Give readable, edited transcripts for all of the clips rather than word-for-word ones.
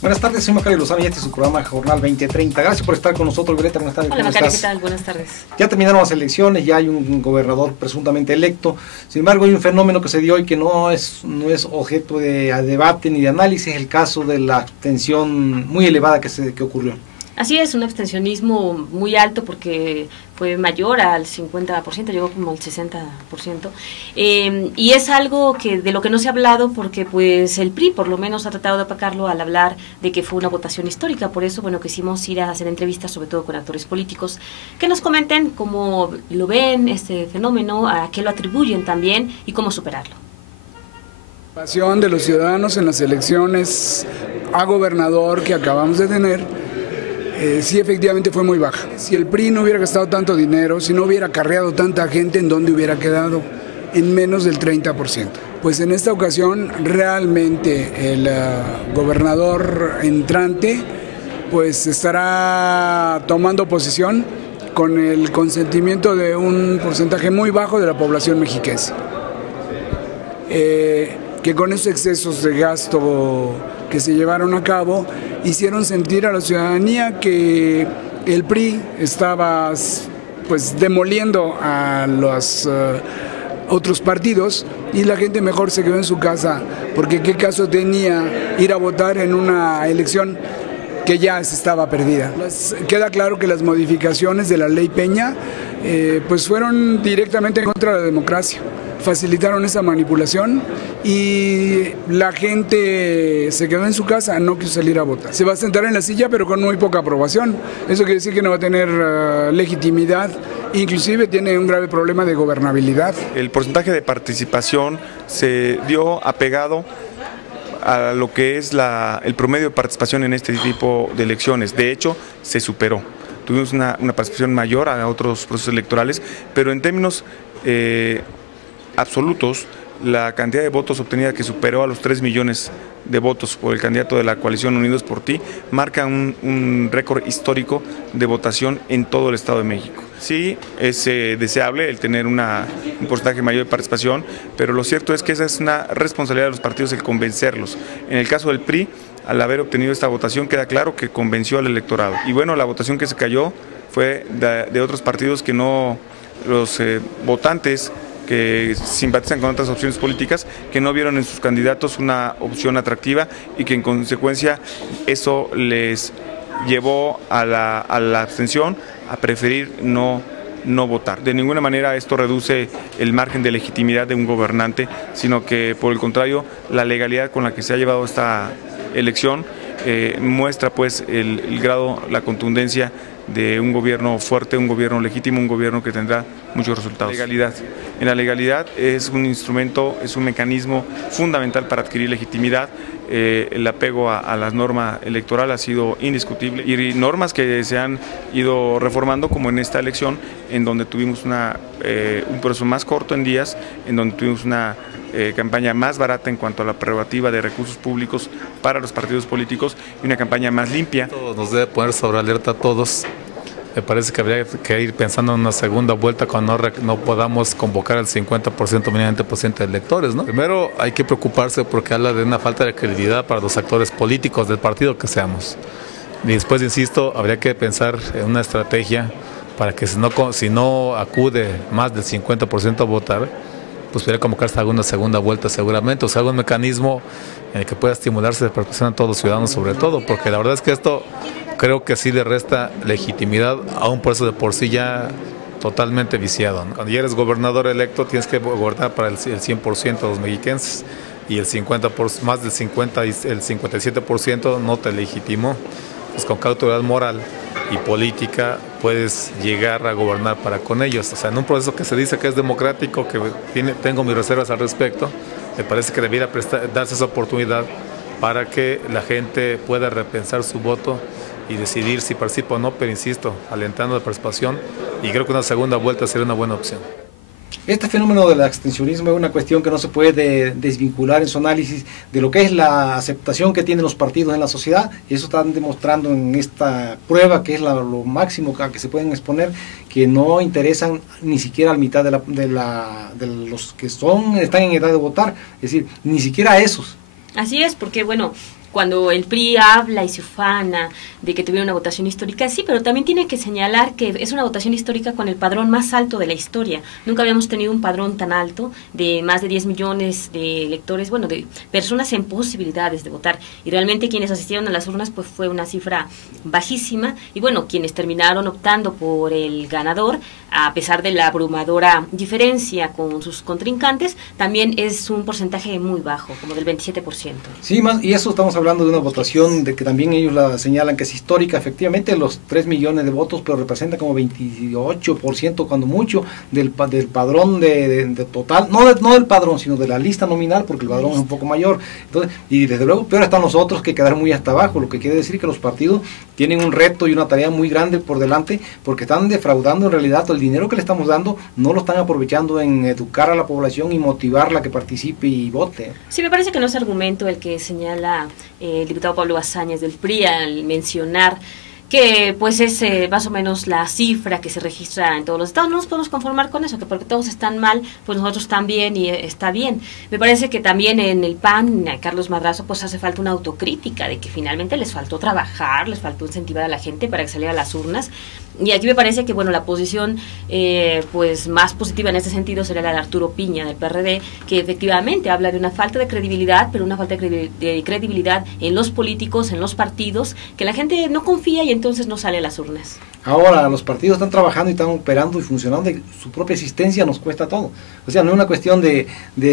Buenas tardes, soy Macario Lozano y este es su programa Jornal 2030. Gracias por estar con nosotros, Violeta. Buenas tardes. Hola, Macario, ¿qué tal? Buenas tardes. Ya terminaron las elecciones, ya hay un gobernador presuntamente electo. Sin embargo, hay un fenómeno que se dio y que no es objeto de debate ni de análisis, el caso de la abstención muy elevada que ocurrió. Así es, un abstencionismo muy alto porque fue mayor al 50%, llegó como al 60%. Y es algo de lo que no se ha hablado porque pues el PRI por lo menos ha tratado de opacarlo al hablar de que fue una votación histórica. Por eso, bueno, quisimos ir a hacer entrevistas, sobre todo con actores políticos, que nos comenten cómo lo ven este fenómeno, a qué lo atribuyen también y cómo superarlo. La participación de los ciudadanos en las elecciones a gobernador que acabamos de tener, sí, efectivamente fue muy baja. Si el PRI no hubiera gastado tanto dinero, si no hubiera acarreado tanta gente, ¿en dónde hubiera quedado? En menos del 30%. Pues en esta ocasión realmente el gobernador entrante pues estará tomando posición con el consentimiento de un porcentaje muy bajo de la población mexiquense. Que con esos excesos de gasto que se llevaron a cabo, hicieron sentir a la ciudadanía que el PRI estaba pues demoliendo a los otros partidos y la gente mejor se quedó en su casa, porque qué caso tenía ir a votar en una elección que ya estaba perdida. Pues queda claro que las modificaciones de la ley Peña pues fueron directamente en contra de la democracia. Facilitaron esa manipulación y la gente se quedó en su casa, no quiso salir a votar. Se va a sentar en la silla pero con muy poca aprobación. Eso quiere decir que no va a tener legitimidad, inclusive tiene un grave problema de gobernabilidad. El porcentaje de participación se dio apegado a lo que es el promedio de participación en este tipo de elecciones. De hecho, se superó. Tuvimos una participación mayor a otros procesos electorales, pero en términos absolutos, la cantidad de votos obtenida, que superó a los 3 millones de votos por el candidato de la coalición Unidos por Ti, marca un récord histórico de votación en todo el Estado de México. Sí, es deseable el tener un porcentaje mayor de participación, pero lo cierto es que esa es una responsabilidad de los partidos el convencerlos. En el caso del PRI, al haber obtenido esta votación, queda claro que convenció al electorado. Y bueno, la votación que se cayó fue de otros partidos que no, los votantes que simpatizan con otras opciones políticas, que no vieron en sus candidatos una opción atractiva y que en consecuencia eso les llevó a la abstención, a preferir no votar. De ninguna manera esto reduce el margen de legitimidad de un gobernante, sino que por el contrario, la legalidad con la que se ha llevado esta elección muestra pues el grado, la contundencia de un gobierno fuerte, un gobierno legítimo, un gobierno que tendrá muchos resultados. Legalidad. En la legalidad es un instrumento, es un mecanismo fundamental para adquirir legitimidad. El apego a la norma electoral ha sido indiscutible y normas que se han ido reformando, como en esta elección, en donde tuvimos un proceso más corto en días, en donde tuvimos una campaña más barata en cuanto a la prerrogativa de recursos públicos para los partidos políticos y una campaña más limpia. Nos debe poner sobre alerta a todos. Me parece que habría que ir pensando en una segunda vuelta cuando no podamos convocar al 50% mínimamente de electores, ¿no? Primero hay que preocuparse porque habla de una falta de credibilidad para los actores políticos del partido que seamos. Y después, insisto, habría que pensar en una estrategia para que si no acude más del 50% a votar, pues pudiera convocarse a alguna segunda vuelta seguramente, o sea, algún mecanismo en el que pueda estimularse de participación a todos los ciudadanos sobre todo, porque la verdad es que esto creo que sí le resta legitimidad a un proceso de por sí ya totalmente viciado, ¿no? Cuando ya eres gobernador electo tienes que gobernar para el 100% de los mexiquenses y más del 50 y el 57% no te legitimó. Pues con qué autoridad moral y política puedes llegar a gobernar para con ellos. O sea, en un proceso que se dice que es democrático, que tengo mis reservas al respecto, me parece que debiera darse esa oportunidad para que la gente pueda repensar su voto y decidir si participa o no, pero insisto, alentando la participación, y creo que una segunda vuelta sería una buena opción. Este fenómeno del abstencionismo es una cuestión que no se puede desvincular en su análisis de lo que es la aceptación que tienen los partidos en la sociedad, y eso están demostrando en esta prueba, que es lo máximo a que se pueden exponer, que no interesan ni siquiera a la mitad de los que están en edad de votar, es decir, ni siquiera a esos. Así es, porque bueno, cuando el PRI habla y se ufana de que tuvieron una votación histórica, sí, pero también tiene que señalar que es una votación histórica con el padrón más alto de la historia. Nunca habíamos tenido un padrón tan alto de más de 10 millones de electores, bueno, de personas en posibilidades de votar. Y realmente quienes asistieron a las urnas pues fue una cifra bajísima. Y bueno, quienes terminaron optando por el ganador, a pesar de la abrumadora diferencia con sus contrincantes, también es un porcentaje muy bajo, como del 27%. Sí, más, y eso estamos hablando de una votación de que también ellos la señalan que es histórica, efectivamente los 3 millones de votos, pero representa como 28% cuando mucho del padrón de total, no del padrón, sino de la lista nominal, porque el padrón es un poco mayor. Entonces, y desde luego peor están los otros que quedaron muy hasta abajo, lo que quiere decir que los partidos tienen un reto y una tarea muy grande por delante, porque están defraudando en realidad todo el dinero que le estamos dando, no lo están aprovechando en educar a la población y motivarla a que participe y vote. Sí, me parece que no es argumento el que señala el diputado Pablo Azañas del PRI al mencionar que pues es más o menos la cifra que se registra en todos los estados. No nos podemos conformar con eso, que porque todos están mal, pues nosotros también y está bien. Me parece que también en el PAN, a Carlos Madrazo, pues hace falta una autocrítica de que finalmente les faltó trabajar, les faltó incentivar a la gente para que saliera a las urnas. Y aquí me parece que bueno, la posición pues más positiva en este sentido sería la de Arturo Piña del PRD, que efectivamente habla de una falta de credibilidad, pero una falta de credibilidad en los políticos, en los partidos, que la gente no confía y entonces no sale a las urnas. Ahora los partidos están trabajando y están operando y funcionando, y su propia existencia nos cuesta todo. O sea, no es una cuestión de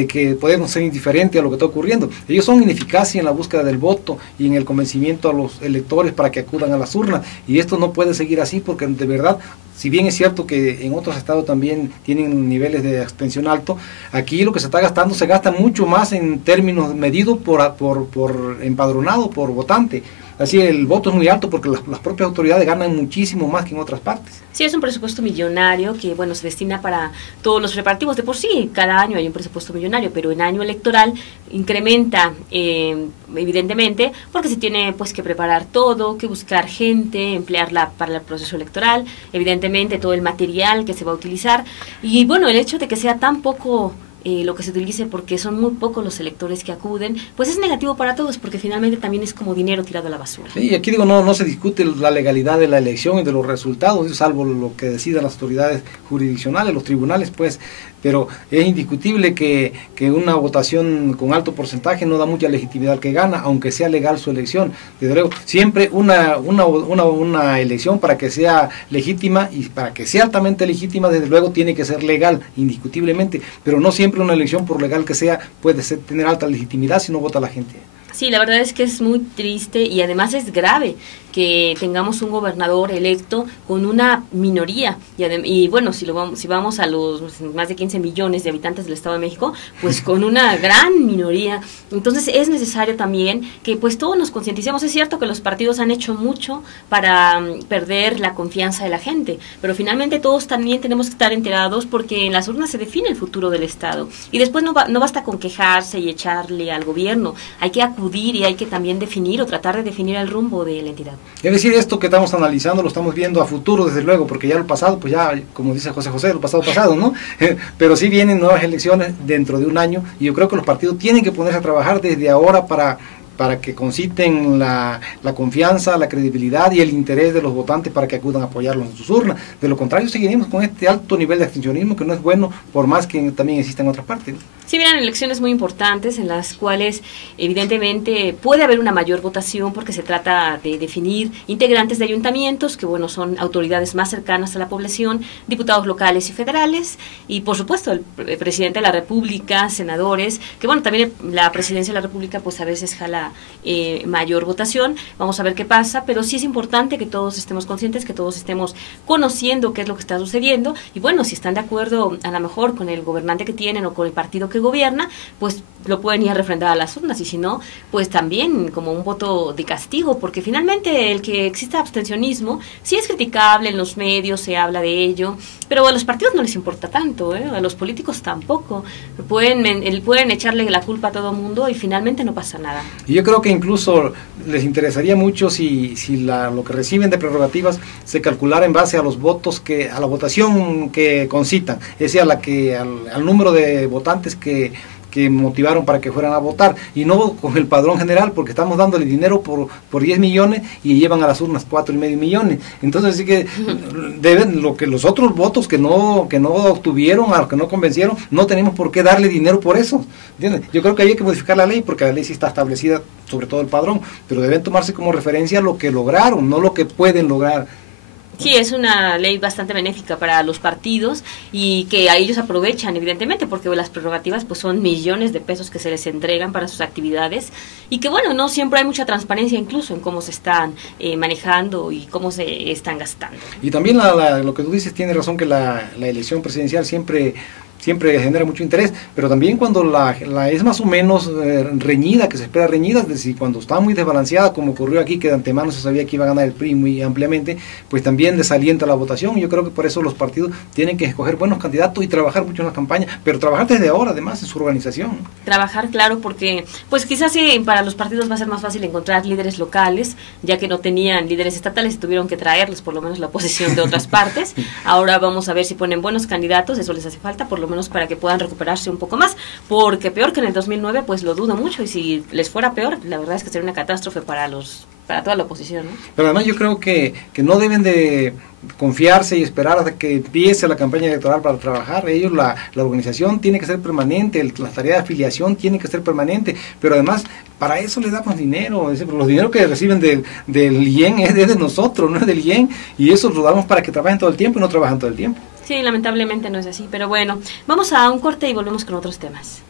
que podemos ser indiferentes a lo que está ocurriendo. Ellos son ineficaces en la búsqueda del voto y en el convencimiento a los electores para que acudan a las urnas, y esto no puede seguir así, porque de verdad, si bien es cierto que en otros estados también tienen niveles de abstención alto, aquí lo que se está gastando se gasta mucho más en términos medidos por empadronado, por votante. Así el voto es muy alto porque las propias autoridades ganan muchísimo más que en otras partes. Sí, es un presupuesto millonario que, bueno, se destina para todos los preparativos. De por sí, cada año hay un presupuesto millonario, pero en año electoral incrementa, evidentemente, porque se tiene pues que preparar todo, que buscar gente, emplearla para el proceso electoral, evidentemente todo el material que se va a utilizar. Y bueno, el hecho de que sea tan poco lo que se utilice porque son muy pocos los electores que acuden, pues es negativo para todos porque finalmente también es como dinero tirado a la basura. Sí, y aquí digo, no se discute la legalidad de la elección y de los resultados, salvo lo que decidan las autoridades jurisdiccionales, los tribunales, pues, pero es indiscutible que una votación con alto porcentaje no da mucha legitimidad al que gana, aunque sea legal su elección. Desde luego, siempre una elección para que sea legítima y para que sea altamente legítima, desde luego tiene que ser legal, indiscutiblemente, pero no siempre una elección, por legal que sea, puede tener alta legitimidad si no vota la gente. Sí, la verdad es que es muy triste y además es grave que tengamos un gobernador electo con una minoría y bueno, si vamos a los más de 15 millones de habitantes del Estado de México, pues con una gran minoría. Entonces es necesario también que pues todos nos concienticemos. Es cierto que los partidos han hecho mucho para perder la confianza de la gente, pero finalmente todos también tenemos que estar enterados porque en las urnas se define el futuro del Estado y después no basta con quejarse y echarle al gobierno, hay que acudir y hay que también definir o tratar de definir el rumbo de la entidad. Es decir, esto que estamos analizando lo estamos viendo a futuro, desde luego, porque ya lo pasado, pues ya, como dice José, lo pasado, ¿no? Pero sí vienen nuevas elecciones dentro de un año, y yo creo que los partidos tienen que ponerse a trabajar desde ahora para que conciten la confianza, la credibilidad y el interés de los votantes para que acudan a apoyarlos en sus urnas. De lo contrario, seguiremos con este alto nivel de abstencionismo que no es bueno, por más que también exista en otras partes, ¿no? Sí, vienen elecciones muy importantes en las cuales evidentemente puede haber una mayor votación porque se trata de definir integrantes de ayuntamientos que bueno, son autoridades más cercanas a la población, diputados locales y federales y por supuesto el presidente de la República, senadores, que bueno, también la presidencia de la República pues a veces jala mayor votación. Vamos a ver qué pasa, pero sí es importante que todos estemos conscientes, que todos estemos conociendo qué es lo que está sucediendo y bueno, si están de acuerdo a lo mejor con el gobernante que tienen o con el partido que gobierna, pues lo pueden ir a refrendar a las urnas y si no, pues también como un voto de castigo, porque finalmente el que exista abstencionismo sí es criticable en los medios, se habla de ello, pero a los partidos no les importa tanto, a los políticos tampoco, pueden echarle la culpa a todo el mundo y finalmente no pasa nada. Y yo creo que incluso les interesaría mucho si lo que reciben de prerrogativas se calculara en base a los votos a la votación que concitan, es decir, al número de votantes que que motivaron para que fueran a votar, y no con el padrón general, porque estamos dándole dinero por 10 millones y llevan a las urnas 4,5 millones. Entonces sí que deben, lo que los otros votos que no obtuvieron, a los que no convencieron, no tenemos por qué darle dinero por eso, ¿entiendes? Yo creo que hay que modificar la ley, porque la ley sí está establecida, sobre todo el padrón, pero deben tomarse como referencia lo que lograron, no lo que pueden lograr. Sí, es una ley bastante benéfica para los partidos y que a ellos aprovechan, evidentemente, porque las prerrogativas pues son millones de pesos que se les entregan para sus actividades y que, bueno, no siempre hay mucha transparencia incluso en cómo se están manejando y cómo se están gastando. Y también lo que tú dices, tiene razón, que la elección presidencial siempre genera mucho interés, pero también cuando la es más o menos reñida, que se espera reñida, es decir, cuando está muy desbalanceada, como ocurrió aquí, que de antemano se sabía que iba a ganar el PRI muy ampliamente, pues también desalienta la votación. Yo creo que por eso los partidos tienen que escoger buenos candidatos y trabajar mucho en la campaña, pero trabajar desde ahora, además, en su organización. Trabajar, claro, porque pues quizás sí, para los partidos va a ser más fácil encontrar líderes locales, ya que no tenían líderes estatales y tuvieron que traerles por lo menos la oposición de otras partes. Ahora vamos a ver si ponen buenos candidatos, eso les hace falta, por lo menos para que puedan recuperarse un poco más, porque peor que en el 2009 pues lo dudo mucho, y si les fuera peor, la verdad es que sería una catástrofe para toda la oposición, ¿no? Pero además yo creo que no deben de confiarse y esperar hasta que empiece la campaña electoral para trabajar. Ellos, la organización tiene que ser permanente, la tarea de afiliación tiene que ser permanente, pero además para eso les damos dinero. Los dineros que reciben del IEN es de nosotros, no es del IEN, y eso lo damos para que trabajen todo el tiempo y no trabajan todo el tiempo. Sí, lamentablemente no es así, pero bueno, vamos a un corte y volvemos con otros temas.